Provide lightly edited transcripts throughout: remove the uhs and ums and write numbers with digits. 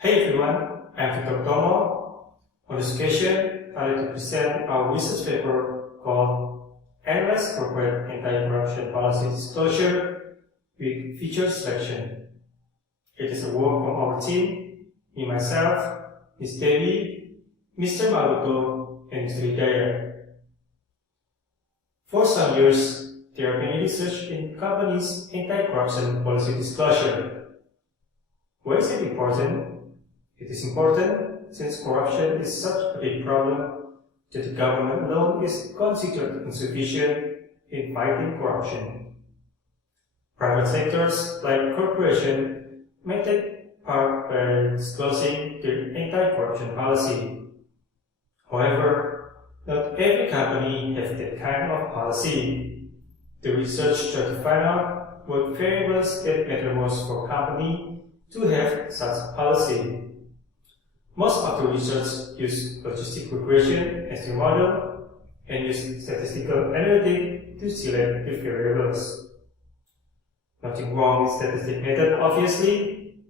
Hey everyone, I'm Dr. Tomo. On this occasion, I'd like to present our research paper called Analyze Corporate Anti-Corruption Policy Disclosure with Feature Selection. It is a work from our team, me myself, Ms. Devi, Mr. Maluto, and Mr. Hidayat. For some years, there have been research in companies' anti-corruption policy disclosure. Why is it important? It is important since corruption is such a big problem that the government alone is considered insufficient in fighting corruption. Private sectors like corporations may take part by disclosing their anti-corruption policy. However, not every company has that kind of policy. The research tried to find out what variables that matter most for a company to have such policy. Most of the research use logistic regression as the model and use statistical analytics to select the variables. Nothing wrong with statistic method, obviously.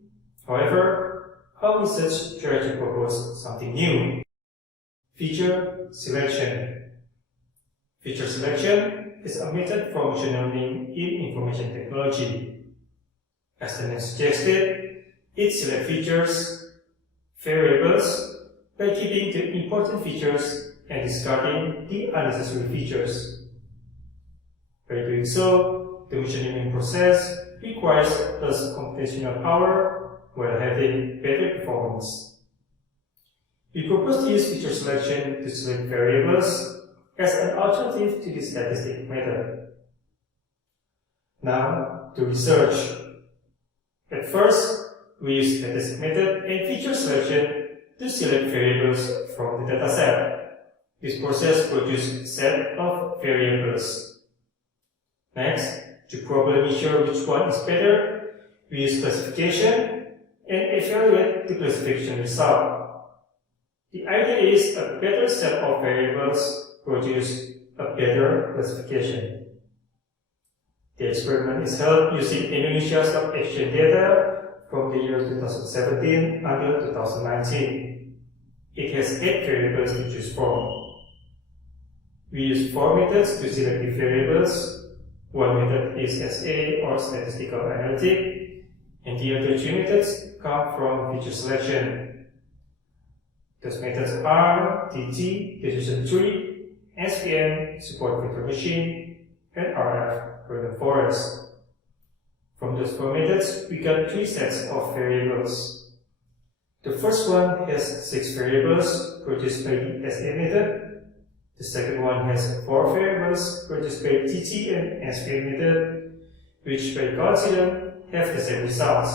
However, our research tried to propose something new. Feature selection. Feature selection is a method for machine learning in information technology. As the name suggested, it selects features, variables, by keeping the important features and discarding the unnecessary features. By doing so, the machine learning process requires less computational power while having better performance. We propose to use feature selection to select variables as an alternative to the statistic method. Now, to research. At first, we use statistic method and feature selection to select variables from the dataset. This process produces a set of variables. Next, to properly measure which one is better, we use classification and evaluate the classification result. The idea is a better set of variables produce a better classification. The experiment is held using Indonesia Stock Exchange data from the year 2017 until 2019. It has 8 variables to choose from. We use 4 methods to select the variables. One method is SA or statistical analytic, and the other 2 methods come from feature selection. Those methods are DT, decision tree, SVM, support vector machine, and RF, random forest. From those 4 methods, we got 3 sets of variables. The first one has 6 variables produced by the SA method. The second one has 4 variables produced by TT and SVM method, which by coincidence have the same results.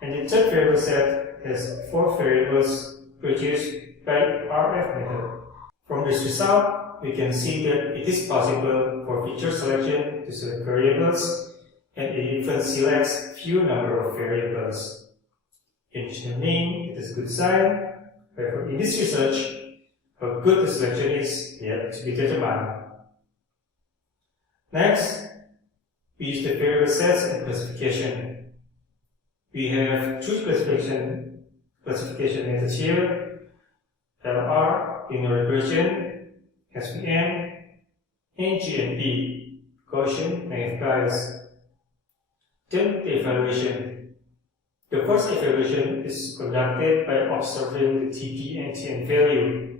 And the third variable set has 4 variables produced by RF method. From this result, we can see that it is possible for feature selection to select variables, and it even selects few number of variables. In machine learning, it is a good sign. However, in this research, how good the selection is yet to be determined. Next, we use the variable sets and classification. We have 2 classification methods here: LR, linear regression, SVM, and GNP, Gaussian naive Bayes. Then the evaluation. The first evaluation is conducted by observing the TP and TN value.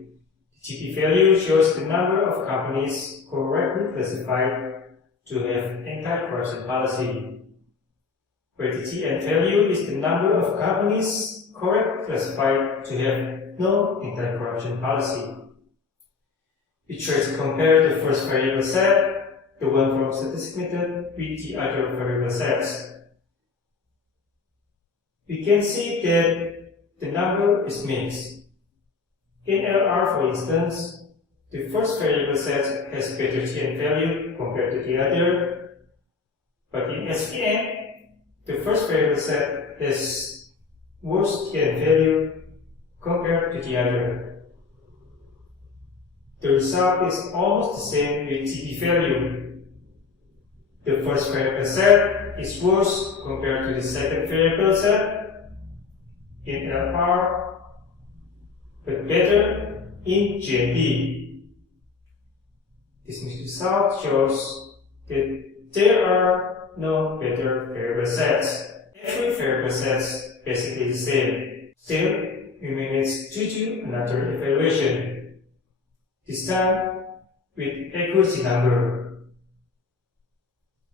The TP value shows the number of companies correctly classified to have anti-corruption policy, where the TN value is the number of companies correctly classified to have no anti-corruption policy. We try to compare the first variable set, the one from statistics method, with the other variable sets. We can see that the number is mixed. In LR, for instance, the first variable set has better TN value compared to the other, but in SVM, the first variable set has worse TN value compared to the other. The result is almost the same with TP value. The first variable set is worse compared to the second variable set, in LR, but better in GND. This mixed result shows that there are no better variable sets. Every variable set is basically the same. Still, we managed to do another evaluation, this time with accuracy number.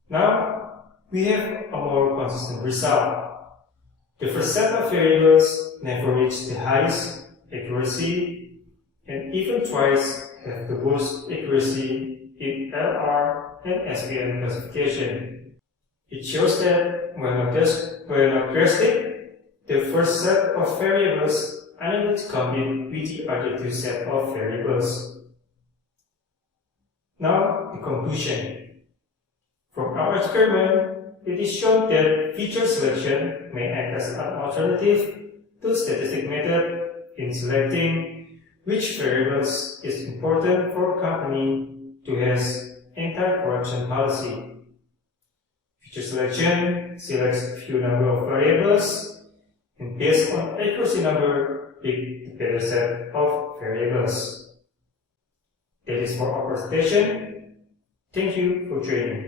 Now, we have a more consistent result. The first set of variables never reach the highest accuracy and even twice have the worst accuracy in LR and SPM classification. It shows that while not drastic, the first set of variables are unable to compete with the other two sets of variables. Now, the conclusion. From our experiment, it is shown that feature selection may act as an alternative to statistic method in selecting which variables is important for a company to have anti-corruption policy. Feature selection selects few number of variables and based on accuracy number pick the better set of variables. That is for our presentation. Thank you for joining.